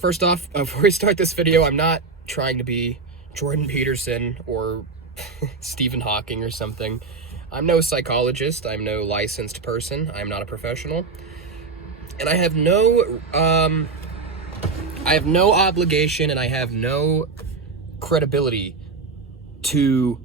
First off, before we start this video, I'm not trying to be Jordan Peterson or Stephen Hawking or something. I'm no psychologist. I'm no licensed person. I'm not a professional. And I have no obligation and I have no credibility to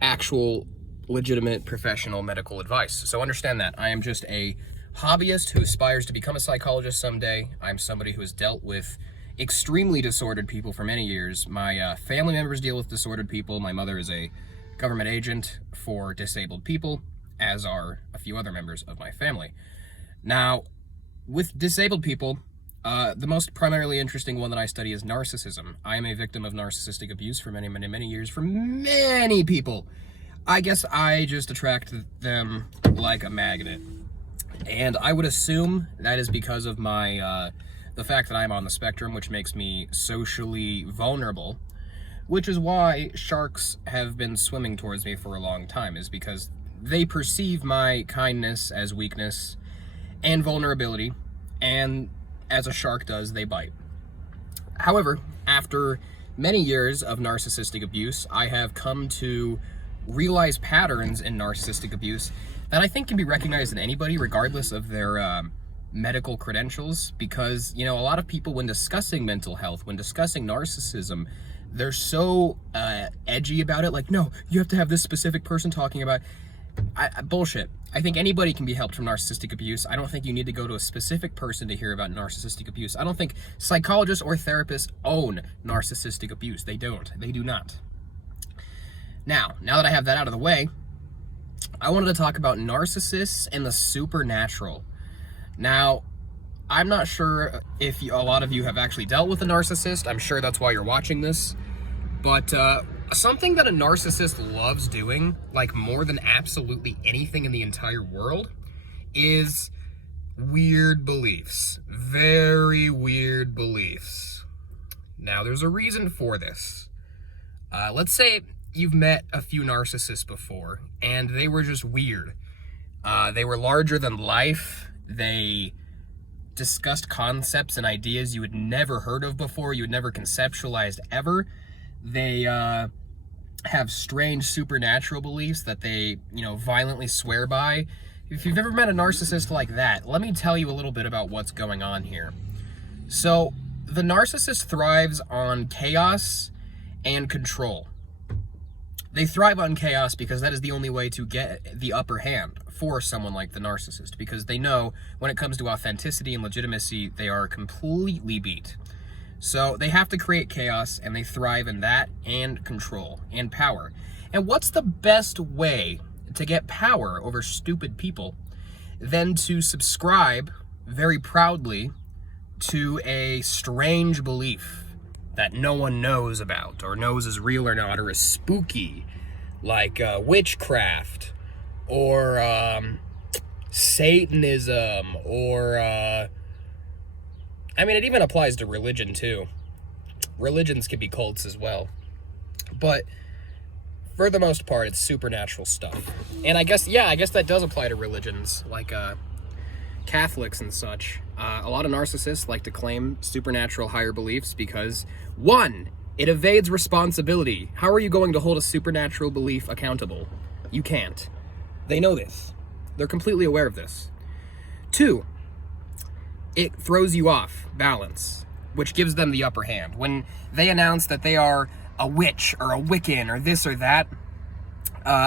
actual legitimate professional medical advice. So understand that. I am just a hobbyist who aspires to become a psychologist someday. I'm somebody who has dealt with extremely disordered people for many years. My family members deal with disordered people. My mother is a government agent for disabled people, as are a few other members of my family. Now, with disabled people, the most primarily interesting one that I study is narcissism. I am a victim of narcissistic abuse for many, many, many years from many people. I guess I just attract them like a magnet. And I would assume that is because of my, the fact that I'm on the spectrum, which makes me socially vulnerable, which is why sharks have been swimming towards me for a long time, is because they perceive my kindness as weakness and vulnerability, and as a shark does, they bite. However, after many years of narcissistic abuse, I have come to realize patterns in narcissistic abuse that I think can be recognized in anybody, regardless of their medical credentials, because, you know, a lot of people, when discussing mental health, when discussing narcissism, they're so edgy about it, like, no, you have to have this specific person talking about bullshit. I think anybody can be helped from narcissistic abuse. I don't think you need to go to a specific person to hear about narcissistic abuse. I don't think psychologists or therapists own narcissistic abuse. They don't. They do not. Now that I have that out of the way, I wanted to talk about narcissists and the supernatural. Now, I'm not sure if a lot of you have actually dealt with a narcissist. I'm sure that's why you're watching this. But something that a narcissist loves doing, like more than absolutely anything in the entire world, is weird beliefs. Very weird beliefs. Now, there's a reason for this. Let's say you've met a few narcissists before, and they were just weird. They were larger than life. They discussed concepts and ideas you had never heard of before, you had never conceptualized ever. They have strange supernatural beliefs that they, violently swear by. If you've ever met a narcissist like that, let me tell you a little bit about what's going on here. So, the narcissist thrives on chaos and control. They thrive on chaos because that is the only way to get the upper hand for someone like the narcissist, because they know when it comes to authenticity and legitimacy, they are completely beat. So they have to create chaos, and they thrive in that, and control, and power. And what's the best way to get power over stupid people than to subscribe very proudly to a strange belief that no one knows about, or knows is real or not, or is spooky, like witchcraft, or Satanism, or it even applies to religion too. Religions can be cults as well. But for the most part, it's supernatural stuff. And I guess that does apply to religions, like Catholics and such. A lot of narcissists like to claim supernatural higher beliefs because, one, it evades responsibility. How are you going to hold a supernatural belief accountable? You can't. They know this. They're completely aware of this. Two, it throws you off balance, which gives them the upper hand. When they announce that they are a witch or a Wiccan or this or that,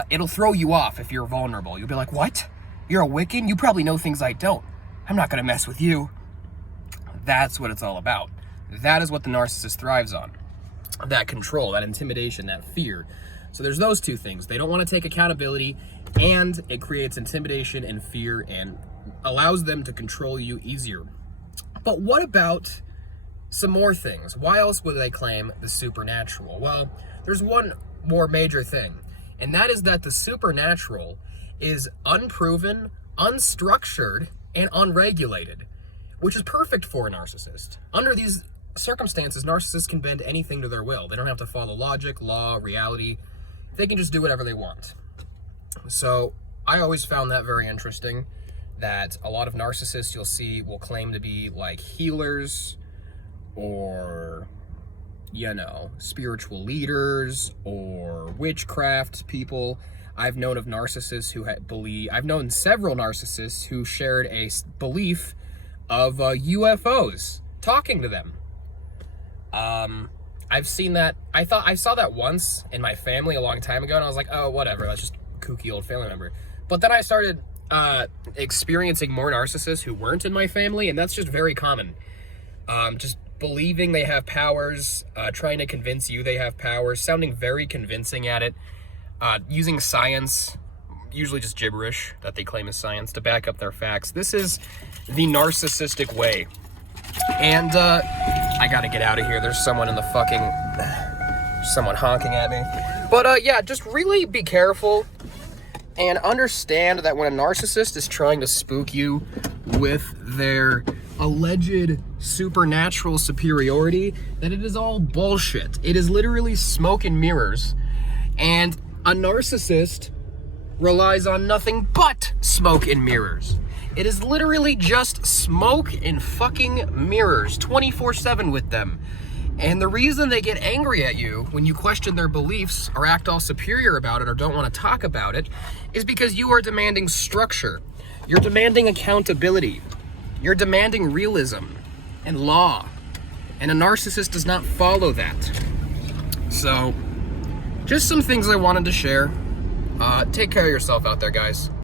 it'll throw you off if you're vulnerable. You'll be like, what? You're a Wiccan? You probably know things I don't. I'm not going to mess with you. That's what it's all about. That is what the narcissist thrives on. That control, that intimidation, that fear. So there's those two things. They don't want to take accountability, and it creates intimidation and fear and allows them to control you easier. But what about some more things? Why else would they claim the supernatural? Well, there's one more major thing, and that is that the supernatural is unproven, unstructured, and unregulated, which is perfect for a narcissist. Under these circumstances, narcissists can bend anything to their will. They don't have to follow logic, law, reality. They can just do whatever they want. So I always found that very interesting, that a lot of narcissists you'll see will claim to be like healers, or, spiritual leaders or witchcraft people. I've known of narcissists who I've known several narcissists who shared a belief of UFOs talking to them. I've seen that. I saw that once in my family a long time ago, and I was like, oh, whatever, that's just a kooky old family member. But then I started experiencing more narcissists who weren't in my family, and that's just very common. Just believing they have powers, trying to convince you they have powers, sounding very convincing at it, using science, usually just gibberish that they claim is science, to back up their facts. This is the narcissistic way. And I gotta get out of here. There's someone in the someone honking at me. But yeah, just really be careful and understand that when a narcissist is trying to spook you with their alleged supernatural superiority, that it is all bullshit. It is literally smoke and mirrors. And a narcissist relies on nothing but smoke and mirrors. It is literally just smoke and fucking mirrors 24/7 with them. And the reason they get angry at you when you question their beliefs or act all superior about it or don't want to talk about it is because you are demanding structure. You're demanding accountability. You're demanding realism and law. And a narcissist does not follow that. So, just some things I wanted to share. Take care of yourself out there, guys.